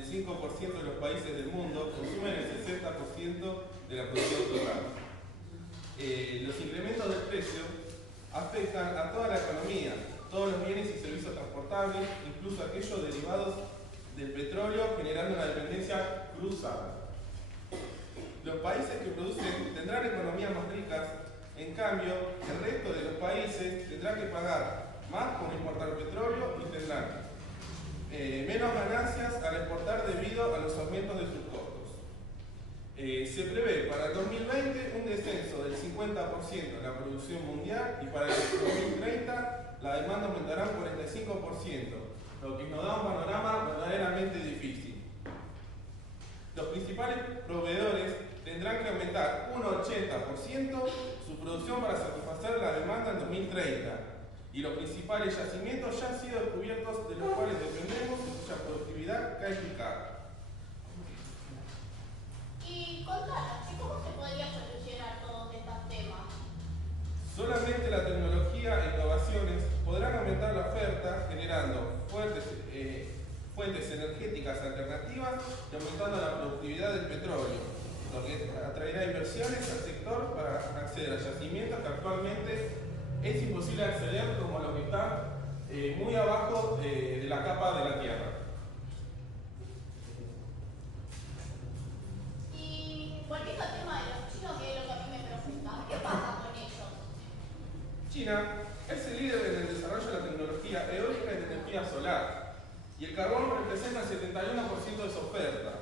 el 5% de los países del mundo consumen el 60% de la producción total. Los incrementos del precio afectan a toda la economía, todos los bienes y servicios transportables, incluso aquellos derivados del petróleo, generando una dependencia cruzada. Los países que producen tendrán economías más ricas, en cambio, el resto de los países tendrá que pagar más por importar petróleo y tendrán menos ganancias al exportar debido a los aumentos de sus costos. Se prevé para el 2020 un descenso del 50% en la producción mundial y para el 2030 la demanda aumentará un 45%, lo que nos da un panorama verdaderamente difícil. Los principales proveedores tendrán que aumentar un 80% su producción para satisfacer la demanda en 2030. Y los principales yacimientos ya han sido descubiertos, de los cuales dependemos y cuya productividad cae picada. Y contanos, ¿cómo se podría solucionar todos estos temas? Solamente la tecnología e innovaciones podrán aumentar la oferta, generando fuentes energéticas alternativas y aumentando la productividad del petróleo, lo que atraerá inversiones al sector para acceder a yacimientos que actualmente es imposible acceder, como lo que está muy abajo de la capa de la Tierra. Y volviendo al tema de los chinos, que es lo que a mí me preocupa, ¿qué pasa con ellos? China es el líder en el desarrollo de la tecnología eólica y de energía solar, y el carbón representa el 71% de su oferta,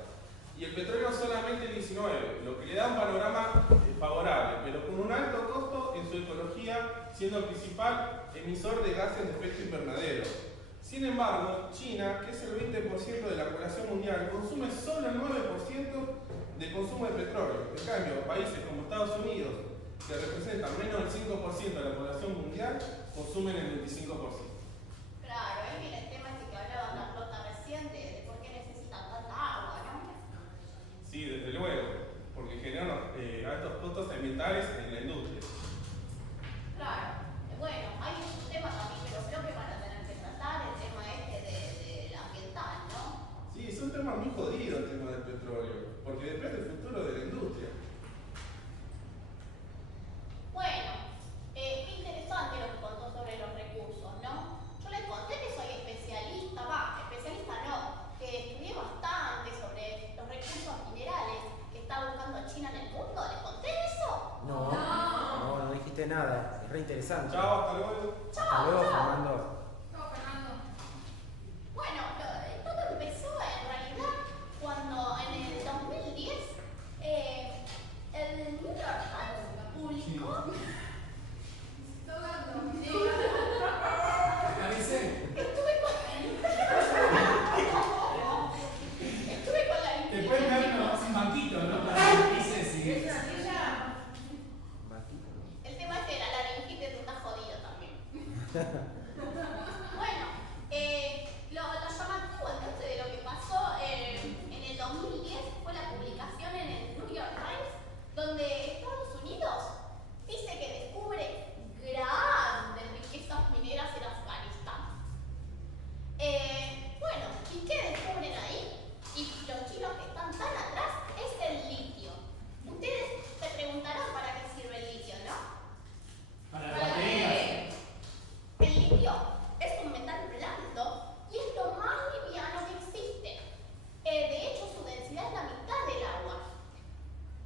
y el petróleo solamente el 19%, lo que le da un panorama favorable, pero con un alto costo en su ecología, siendo el principal emisor de gases de efecto invernadero. Sin embargo, China, que es el 20% de la población mundial, consume solo el 9% de consumo de petróleo. En cambio, países como Estados Unidos, que representan menos del 5% de la población mundial, consumen el 25%. Claro, ahí viene el tema este que hablaba Carlota recién de por qué necesitan tanta agua, ¿no? Sí, desde luego, porque generan altos costos ambientales en la industria. Claro, bueno, hay un tema también que creo que van a tener que tratar, el tema del ambiental, ¿no? Sí, es un tema muy jodido el tema del petróleo, porque depende del futuro de la industria. Bueno, qué interesante lo que contó sobre los recursos, ¿no? Yo les conté que soy especialista no, que estudié bastante sobre los recursos minerales que está buscando China en el mundo. ¿Les conté eso? No dijiste nada, es re interesante. Chao, hasta luego. Hasta luego, Fernando. Bueno, todo empezó en realidad cuando en el 2010 el New York Times publicó estuve con la Te pueden dar un banquito, ¿no? Para que empieces y... el tema es que la laringitis está jodido también. Bueno, lo llamativo entonces de lo que pasó en el 2010 fue la publicación en el New York Times, donde Estados Unidos dice que descubre grandes riquezas mineras en Afganistán. Bueno, ¿y qué descubren ahí? Y los chinos que están tan atrás es el litio. Ustedes se preguntarán para qué sirve el litio, ¿no? Para las baterías. El litio es un metal blando y es lo más liviano que existe. De hecho, su densidad es la mitad del agua.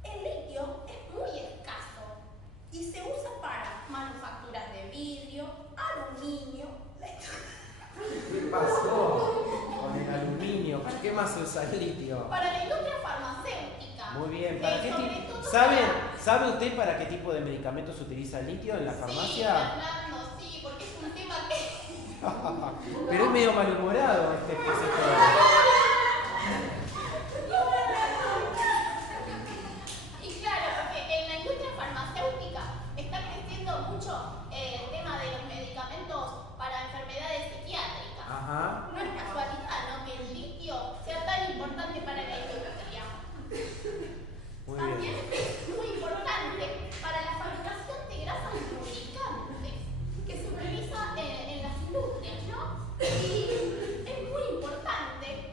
El litio es muy escaso y se usa para manufacturas de vidrio, aluminio. ¿Qué pasó con el aluminio? ¿Para qué más se usa el litio? Para la industria farmacéutica. Muy bien, ¿para qué sobre tipo? todo ¿Sabe usted para qué tipo de medicamentos se utiliza el litio en la Sí, farmacia? Fernando, sí, porque es un tema que... Pero es medio malhumorado este sector. Y claro, porque en la industria farmacéutica está creciendo mucho el tema de los medicamentos para enfermedades psiquiátricas. Ajá. No es casualidad, ¿no?, que el litio sea tan importante para la industria. Muy También bien. es muy importante para la fabricación de grasas lubricantes que se utiliza en las industrias, ¿no? Y es muy importante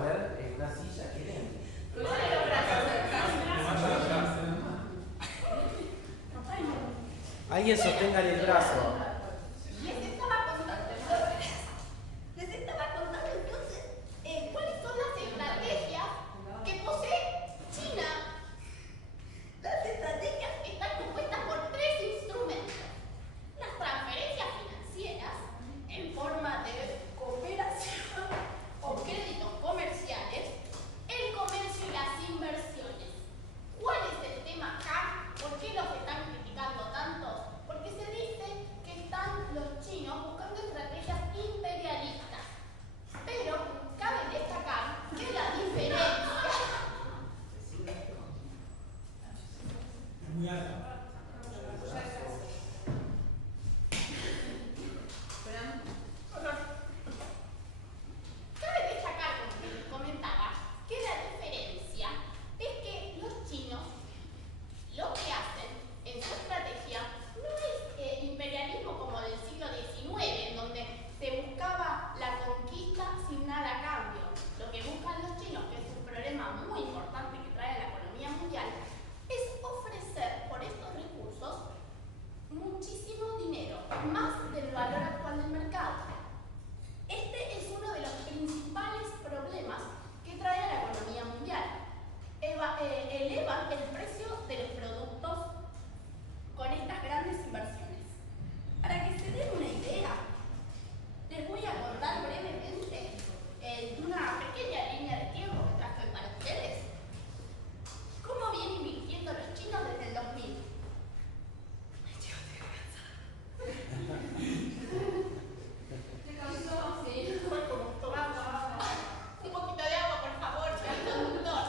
ver en una silla, ¿quieren? Alguien sostenga el brazo. Les estaba contando entonces cuáles son las estrategias que posee China. Las estrategias están compuestas por 3 instrumentos. Las transferencias financieras en forma de cooperación o créditos comerciales, el comercio y las inversiones. ¿Cuál es el tema acá? ¿Por qué los están criticando tanto? Porque se dice que están los chinos buscando estrategias imperialistas. Pero cabe destacar que la diferencia... Muy alta. Cabe destacar, como les comentaba, que la diferencia es que los chinos lo que hacen en su estrategia no es imperialismo como del siglo XIX, en donde se buscaba la conquista sin nada a cambio. Lo que buscan los chinos, que es un problema muy importante que trae a la economía mundial, es ofrecer por estos recursos muchísimo dinero, más del valor actual del mercado. Este es uno de los principales problemas que trae a la economía mundial. Elevan el precio de los productos con estas grandes inversiones. Para que se den una idea, les voy a contar brevemente una pequeña línea de tiempo que traje para ustedes. ¿Cómo vienen invirtiendo los chinos desde el 2000? Un poquito de agua, por favor, señor conductor.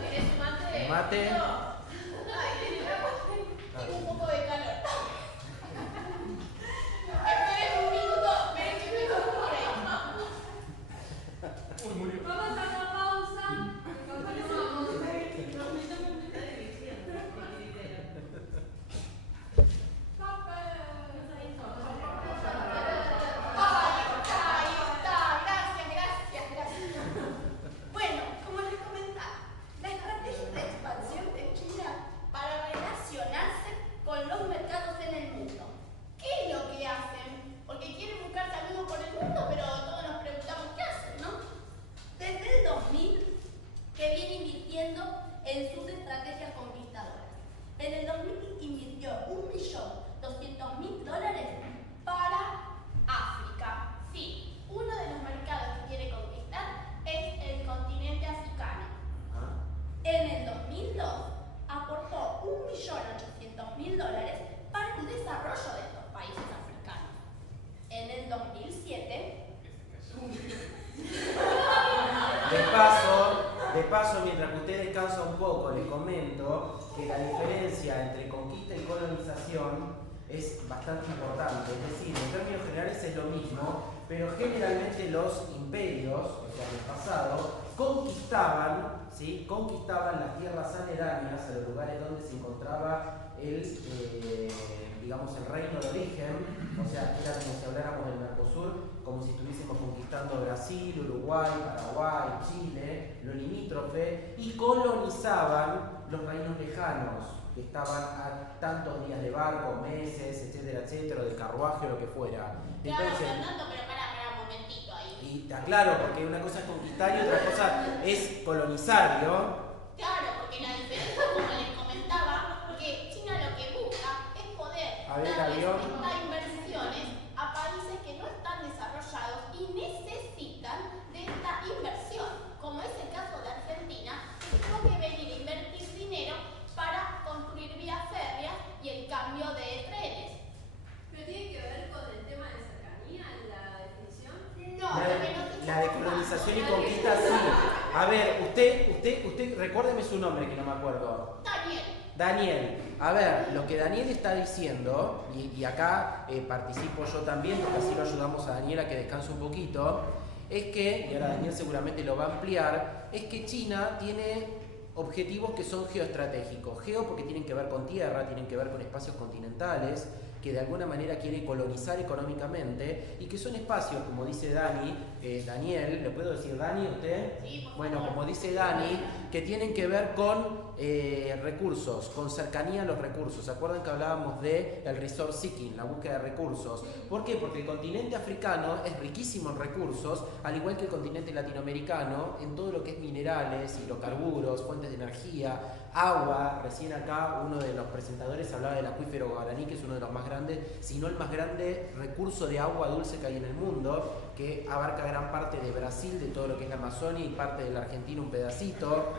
¿Querés un mate? Mate. Ay, tengo un poco de calor. Esperen un minuto, esperen que me ocurre. Uy, murió. Vamos a hacer pausa. Continuamos. Ahí está. Gracias. Bueno, como les comentaba, la estrategia de expansión de China para relacionarse con los mercados en el mundo. ¿Qué es lo que hacen? Porque quieren buscar saludos por el mundo, pero todos nos preguntamos qué hacen, ¿no? Desde el 2000 que viene invirtiendo en sus estrategias conquistadoras. En el 2000 invirtió $1.200.000 para África. Sí, uno de los mercados que quiere conquistar es el continente africano. En el 2002 aportó $1.800.000 para el desarrollo de estos países africanos. En el 2007 De paso, mientras que usted descansa un poco, les comento que la diferencia entre conquista y colonización es bastante importante. Es decir, en términos generales es lo mismo, pero generalmente los imperios, o sea, en el pasado, conquistaban, ¿sí? Conquistaban las tierras aledañas a los lugares donde se encontraba digamos, el reino de origen, o sea, era como si habláramos del Mercosur, como si estuviésemos conquistando Brasil, Uruguay, Paraguay, Chile, lo limítrofe, y colonizaban los reinos lejanos, que estaban a tantos días de barco, meses, etcétera, etcétera, de carruaje o lo que fuera. Claro, Entonces, Fernando, pero para un momentito ahí. y está claro, porque una cosa es conquistar y otra cosa es colonizar, ¿no? Claro, porque la diferencia, como les comentaba, que China lo que busca es poder A ver, darles avión. estas inversiones a países que no están desarrollados y necesitan de esta inversión, como es el caso de Argentina, que tuvo que venir a invertir dinero para construir vías férreas y el cambio de trenes. ¿Pero tiene que ver con el tema de cercanía, la definición? No, porque no se La de colonización y conquista, sí. A ver, usted, recuérdeme su nombre, que no me acuerdo. Daniel. A ver, lo que Daniel está diciendo, y acá participo yo también, porque así lo ayudamos a Daniel a que descanse un poquito, es que, y ahora Daniel seguramente lo va a ampliar, es que China tiene objetivos que son geoestratégicos. Geo porque tienen que ver con tierra, tienen que ver con espacios continentales, que de alguna manera quiere colonizar económicamente y que son espacios, como dice Dani, Daniel, ¿le puedo decir Dani usted? Sí, por bueno, favor. como dice Dani, que tienen que ver con recursos, con cercanía a los recursos. ¿Se acuerdan que hablábamos de el resource seeking, la búsqueda de recursos? ¿Por qué? Porque el continente africano es riquísimo en recursos, al igual que el continente latinoamericano, en todo lo que es minerales, hidrocarburos, fuentes de energía, agua. Recién acá uno de los presentadores hablaba del acuífero Guaraní, que es uno de los más grandes, si no el más grande recurso de agua dulce que hay en el mundo, que abarca gran parte de Brasil, de todo lo que es la Amazonia y parte de la Argentina un pedacito.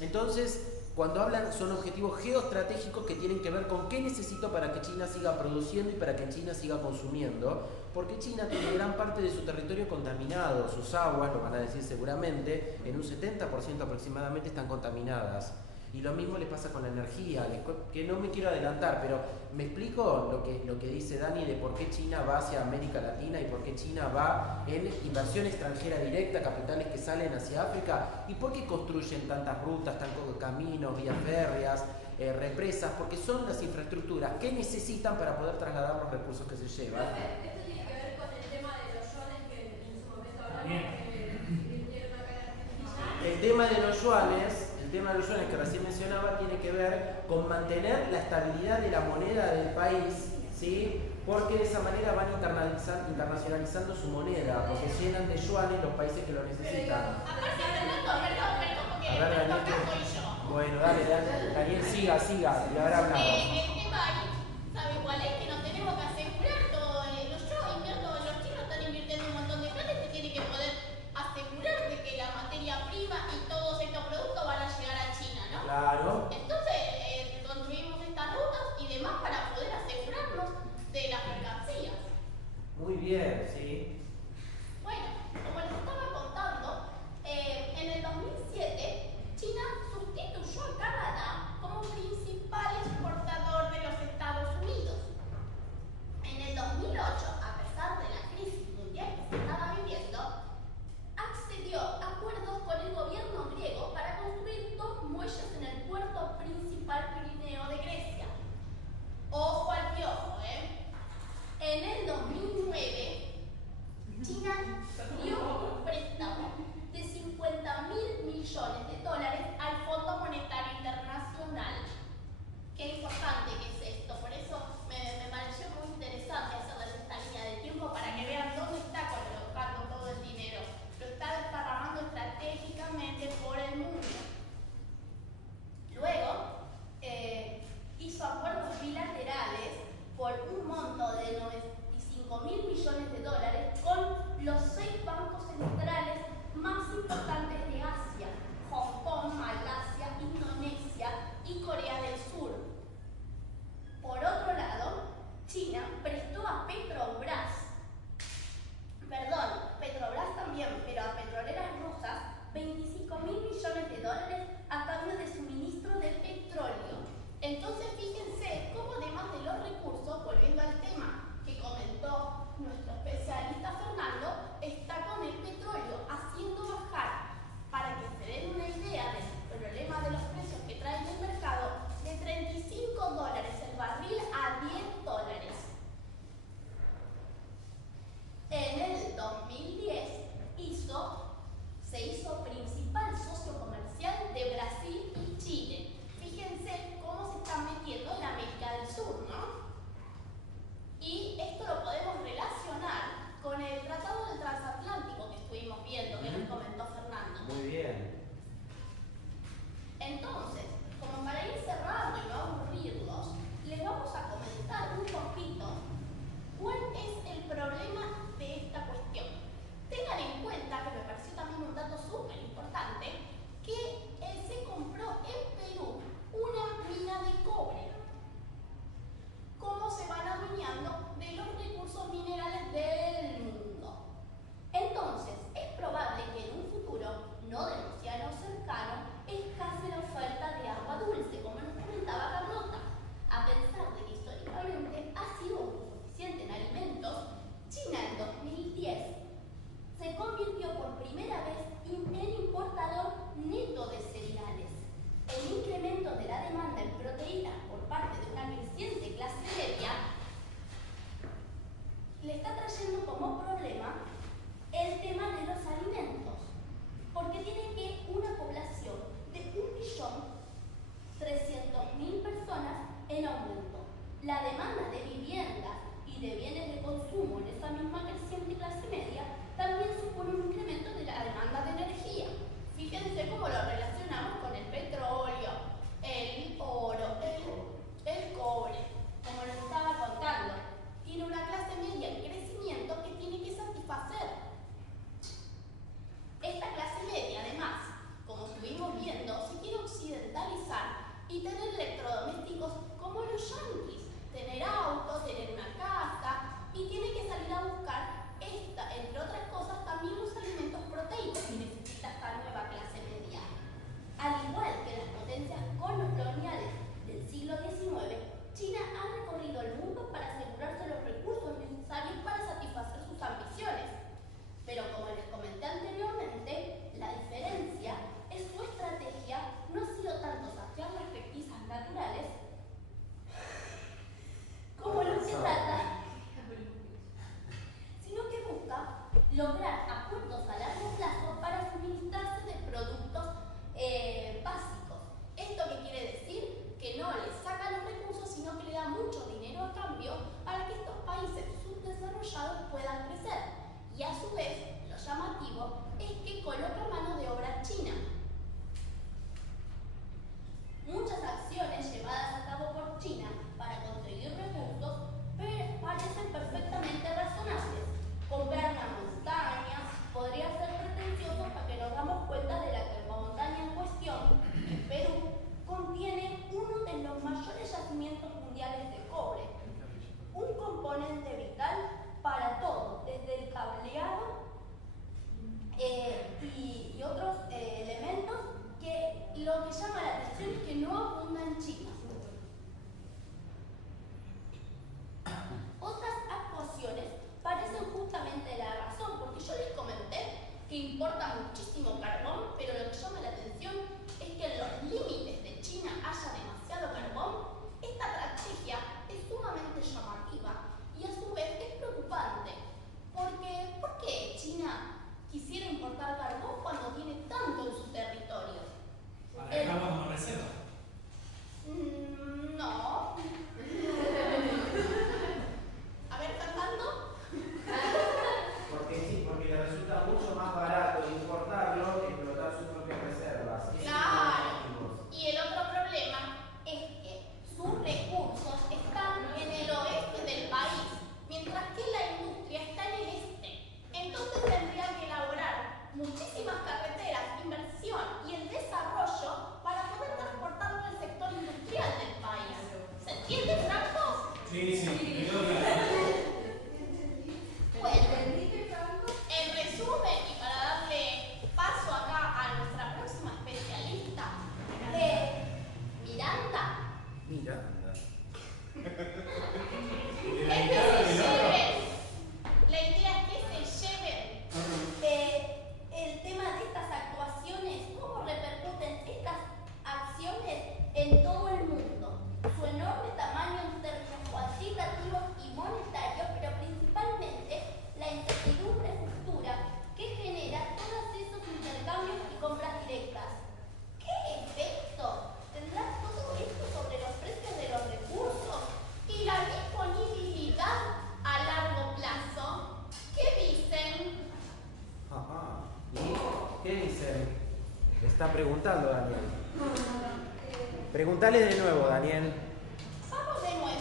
Entonces, cuando hablan, son objetivos geoestratégicos que tienen que ver con qué necesito para que China siga produciendo y para que China siga consumiendo, porque China tiene gran parte de su territorio contaminado, sus aguas, lo van a decir seguramente, en un 70% aproximadamente están contaminadas. Y lo mismo le pasa con la energía, que no me quiero adelantar, pero me explico lo que dice Dani de por qué China va hacia América Latina y por qué China va en inversión extranjera directa, capitales que salen hacia África, y por qué construyen tantas rutas, tantos caminos, vías férreas, represas, porque son las infraestructuras que necesitan para poder trasladar los recursos que se llevan. Esto tiene que ver con el tema de los yuanes que en su momento hablamos, que invirtieron acá en Argentina. El tema de los yuanes que recién mencionaba tiene que ver con mantener la estabilidad de la moneda del país, ¿sí? Porque de esa manera van internacionalizando su moneda, porque llenan de yuanes los países que lo necesitan. Aparte, perdón, porque A ver, el Daniel, acá soy yo. bueno, dale, Daniel, siga, y ahora hablamos. El tema ahí, ¿sabe cuál es? Que nos tenemos que asegurar todo. Los chinos están invirtiendo un montón de plata y se tiene que poder asegurar de que la materia prima y todos estos productos van a llegar a China, ¿no? Claro. Entonces, construimos estas rutas y demás para poder asegurarnos de las mercancías. Muy bien, sí. Bueno, como les estaba contando, en el 2007 China sustituyó a Canadá como principal exportador Le está preguntando Daniel. Preguntale de nuevo, Daniel. Vamos de nuevo.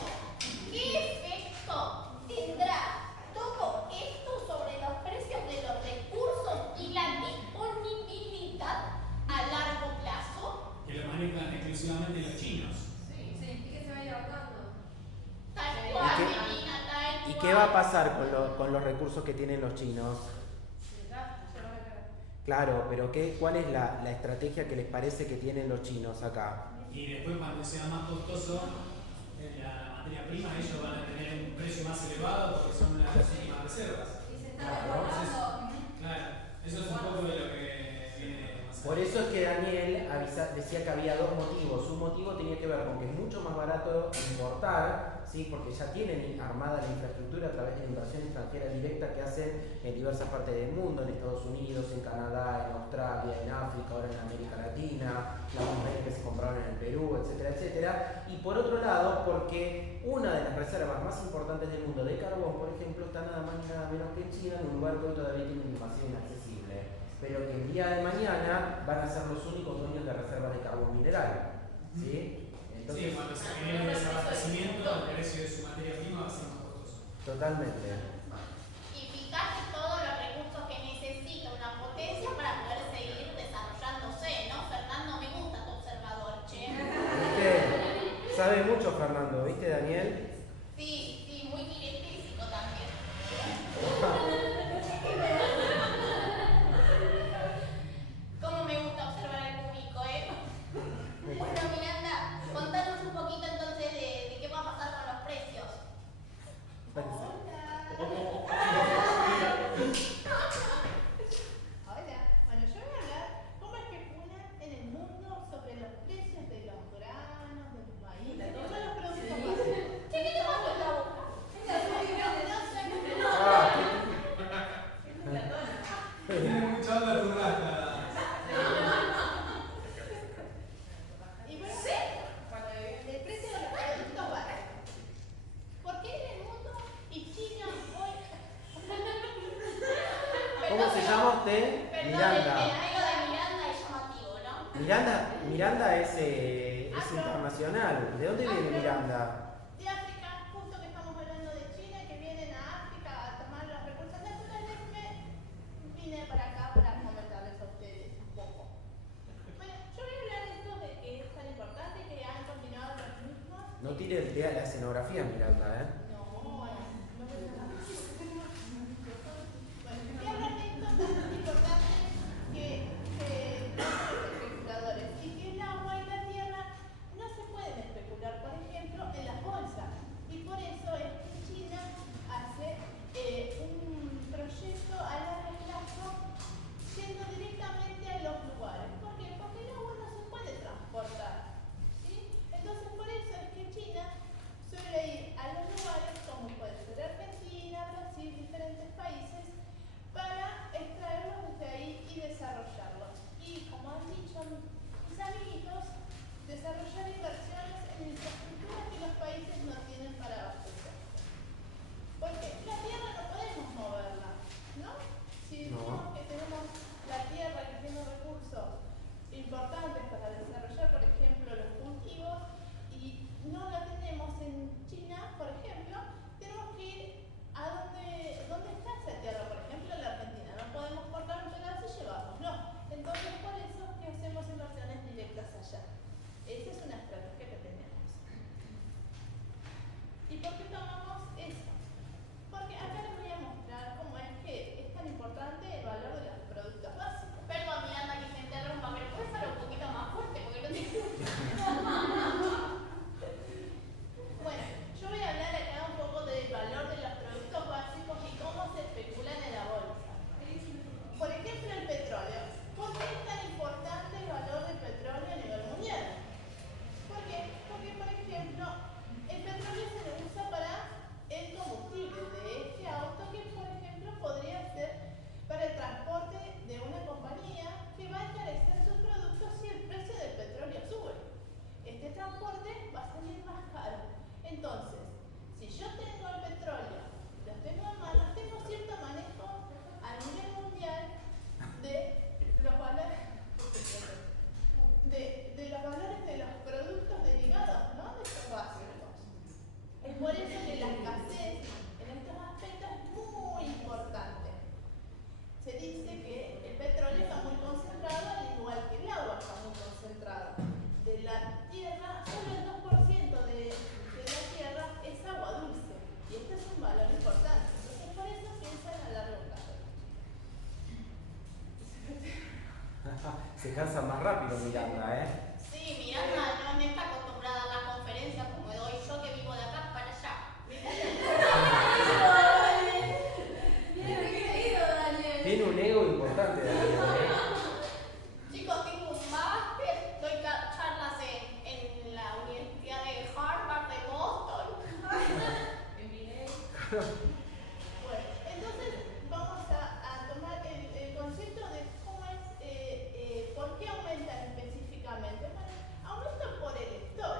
¿Qué efecto tendrá todo esto sobre los precios de los recursos y la disponibilidad a largo plazo? Que lo manejan exclusivamente los chinos. Sí, y que se va a ir ahorrando. Tal cual, Melina, tal cual. ¿Y qué va a pasar con los recursos que tienen los chinos? Claro, pero ¿cuál es la estrategia que les parece que tienen los chinos acá? Y después cuando sea más costoso la materia prima, ellos van a tener un precio más elevado porque son las últimas reservas. Y se está desbordando. Claro, eso es un poco de lo que viene más. Por eso es que Daniel decía que había dos motivos. Un motivo tenía que ver con que es mucho más barato importar, ¿sí? Porque ya tienen armada la infraestructura a través de la inversión extranjera directa que hacen en diversas partes del mundo, en Estados Unidos, en Canadá, en Australia, en África, ahora en América Latina, las compañías que se compraron en el Perú, etcétera, etcétera. Y por otro lado, porque una de las reservas más importantes del mundo de carbón, por ejemplo, está nada más ni nada menos que en China, en un lugar que hoy todavía tiene una invasión inaccesible, pero que el día de mañana van a ser los únicos dueños de reservas de carbón mineral, ¿sí? Entonces, Sí, cuando se genere un desabastecimiento, el precio de su materia prima va a ser más costoso. totalmente. Y fíjate todos los recursos que necesita una potencia para poder seguir desarrollándose, ¿no? Fernando, me gusta tu observador, che. ¿Viste? Sabe mucho Fernando, ¿viste, Daniel? Sí, muy kinestésico también. Cómo me gusta observar el público, ¿eh? Bueno, Miranda, contanos un poquito entonces de qué va a pasar con los precios. Hola. Bueno, yo voy a hablar cómo especulan en el mundo sobre los precios de los granos, de los maíz, de todos los productos básicos. Che, ¿qué te pasó en la boca? Tiene mucha onda tu rasta. Y bueno, el precio de los productos básicos. ¿Por qué en el mundo y China hoy? ¿Cómo se llama usted? Perdón, Miranda. el algo de Miranda es llamativo, ¿no? Miranda es internacional. ¿De dónde viene Miranda? De África, justo que estamos hablando de China, que vienen a África a tomar los recursos naturales, me vine para acá para comentarles a ustedes un poco. Bueno, yo voy a hablar de esto de que es tan importante que han continuado los mismos. No tire el té a la escenografía, Miranda, ¿eh? No, no me Bueno, voy a hablar de esto tan importante que los especuladores y que el agua y la tierra no se pueden especular, por ejemplo, en las bolsas. Y por eso es que China hace un proyecto a largo plazo yendo directamente a los lugares. ¿Por qué? Porque el agua no se puede transportar, ¿sí? Entonces por eso es que China suele ir a los lugares se cansan más rápido Miranda, ¿eh? Sí, Miranda no está acostumbrada a las conferencias como doy yo que vivo de acá para allá. Tiene un ego importante, Daniel, ¿eh? Chicos, tengo un máster, doy charlas en la Universidad de Harvard, de Boston. Bueno, entonces vamos a tomar el concepto de cómo es, por qué aumentan específicamente. Bueno, aumentan por el stock.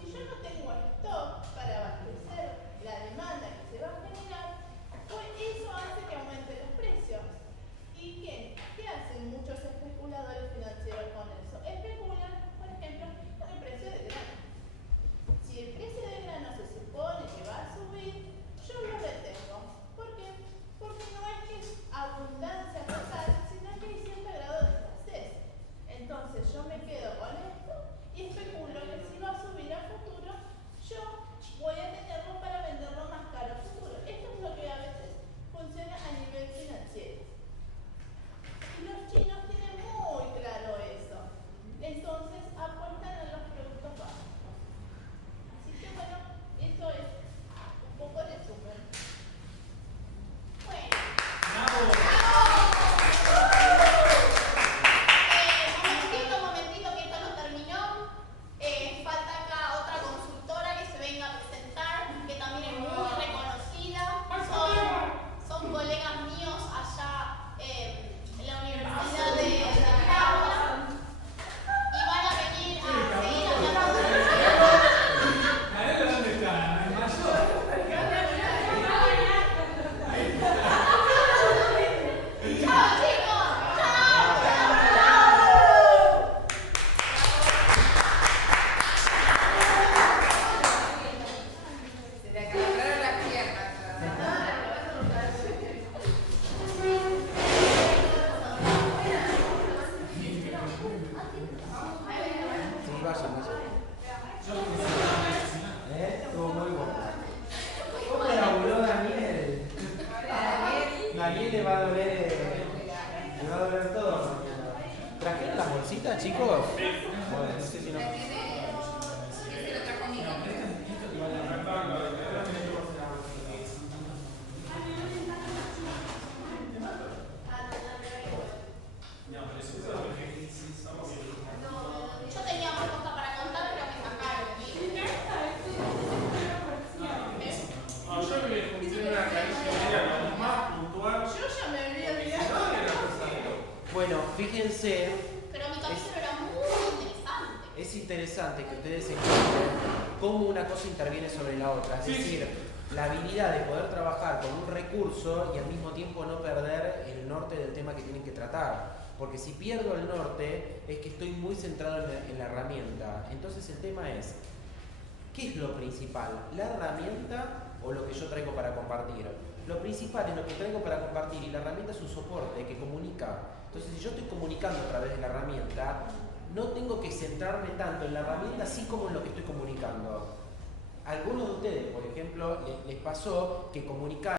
Si yo no tengo stock para abastecer la demanda que se va a generar, pues eso hace que aumenten los precios. ¿Y qué hacen muchos especuladores financieros con eso? Especulan, por ejemplo, con el precio del grano. Si el precio del grano se supone que va a subir, yo lo retengo. ¿Por qué? Porque no es que es abundancia total, sino que hay cierto grado de escasez. Entonces yo me quedo con esto y especulo que si va a subir a futuro, yo voy a tenerlo para venderlo más caro a futuro. Esto es lo que a veces funciona a nivel financiero. Y los chinos tienen muy claro eso. Entonces apuestan a los productos básicos. Así que bueno, eso es un poco de resumen. Bueno. ¡Bravo! Momentito, que esto no terminó. Falta acá otra consultora que se venga a presentar, que también es muy reconocida. Son colegas míos allá en la Universidad de Paula. Y van a venir a seguir hablando de ¿Carela dónde está? ¿En mayo? ¡Chao, chicos! Se le acaloraron las piernas. Sí, vayan. Yo lo que Estuvo muy bueno. ¿Cómo laburó Daniel? Daniel le va a doler todo mañana. ¿Trajeron las bolsitas, chicos? Bueno, no sé si no. Ese lo trajo Mica. Yo tenía más cosas para contar, pero me sacaron. Yo me funcioné una caricia lo más puntual. Yo ya me había olvidado. No era pasado. Bueno, fíjense, Pero mi capítulo era muy interesante. es interesante que ustedes encuentren cómo una cosa interviene sobre la otra. Es decir, la habilidad de poder trabajar con un recurso y al mismo tiempo no perder el norte del tema que tienen que tratar. Porque si pierdo el norte es que estoy muy centrado en la herramienta. Entonces el tema es, ¿qué es lo principal? ¿La herramienta o lo que yo traigo para compartir? Lo principal es lo que traigo para compartir y la herramienta es un soporte que comunica. Entonces, si yo estoy comunicando a través de la herramienta, no tengo que centrarme tanto en la herramienta así como en lo que estoy comunicando. A algunos de ustedes, por ejemplo, les pasó que comunicar